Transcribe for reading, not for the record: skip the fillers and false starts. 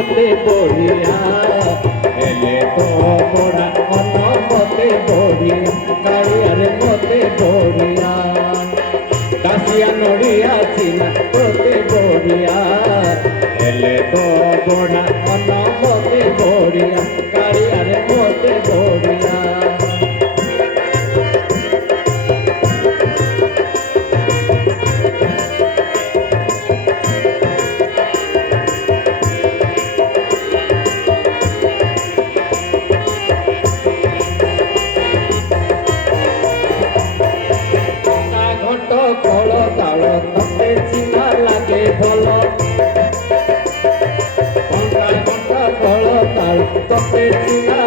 মতে বড়িয়া এলে তো মোরা অন মতে বড়িয়া কালিয়ার মতে বড়িয়া কাশিয়া নড়িয়া চিনা মতে বড়িয়া এলে তো মোরা অন মতে বড়িয়া কালিয়ার মতে বড়িয়া কল তাল ততে চিনা লাগে ভাল ঘন্টা ঘন্টা কল তাল ততে চিনা